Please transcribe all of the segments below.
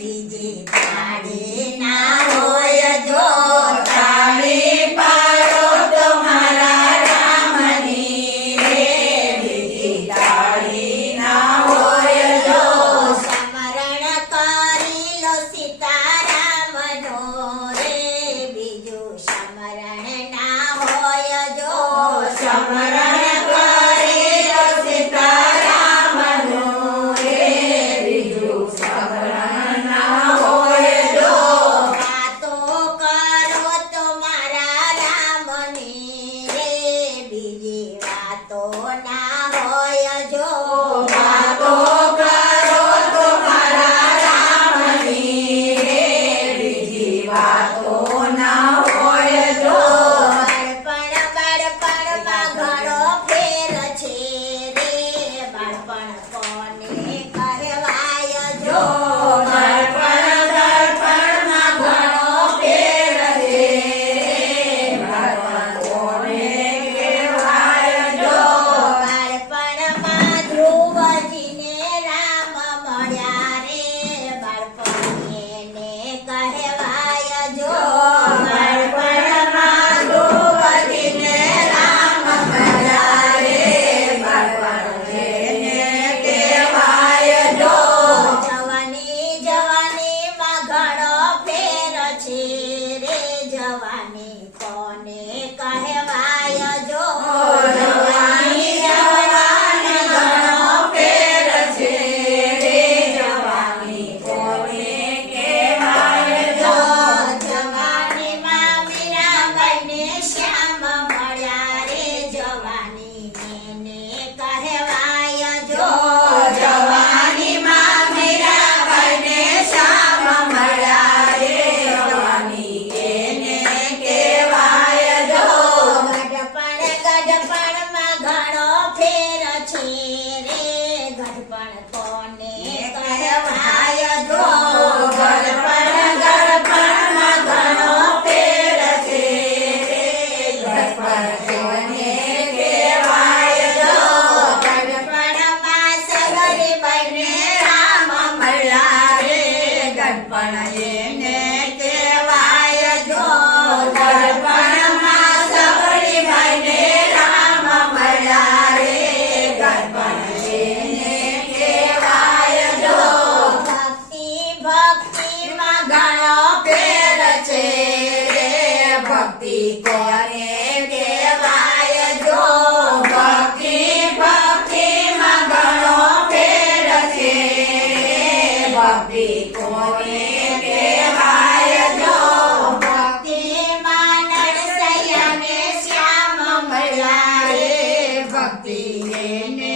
બીજી પાડી ના જો તાળી પાડો તો મારા બીજી તાળી ના હોય જો. સ્મરણ કરી રે બીજું સ્મરણ ના હોય છે રે ભક્તિ કોને દેવાય જો ભક્તિ ભક્તિ માં ઘણો ફેર છે રે ભક્તિ કોને દેવાય શ્યામ મળ્યા રે ભક્તિ ને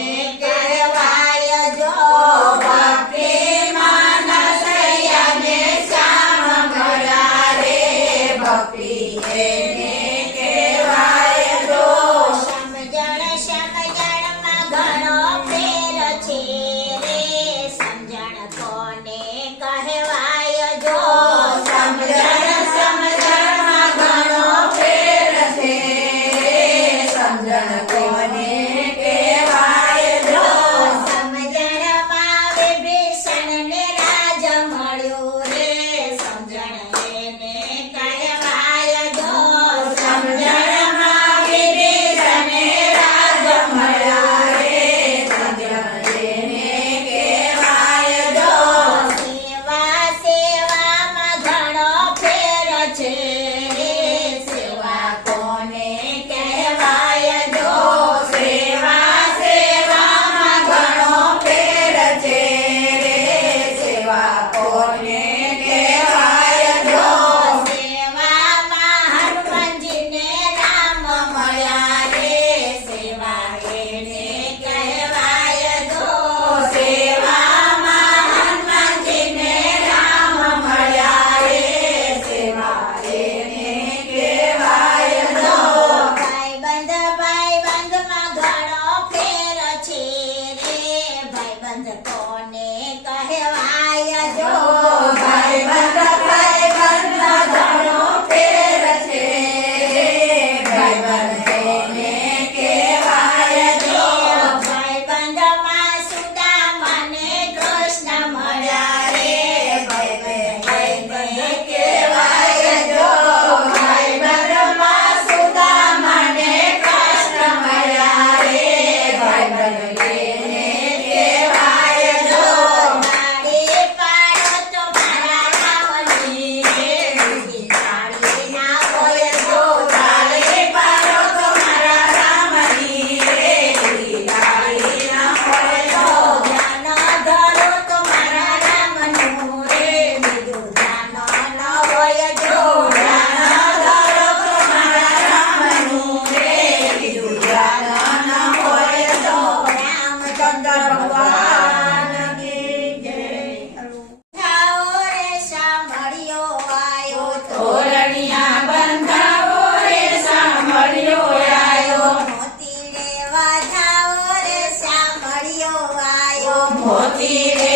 मोती रे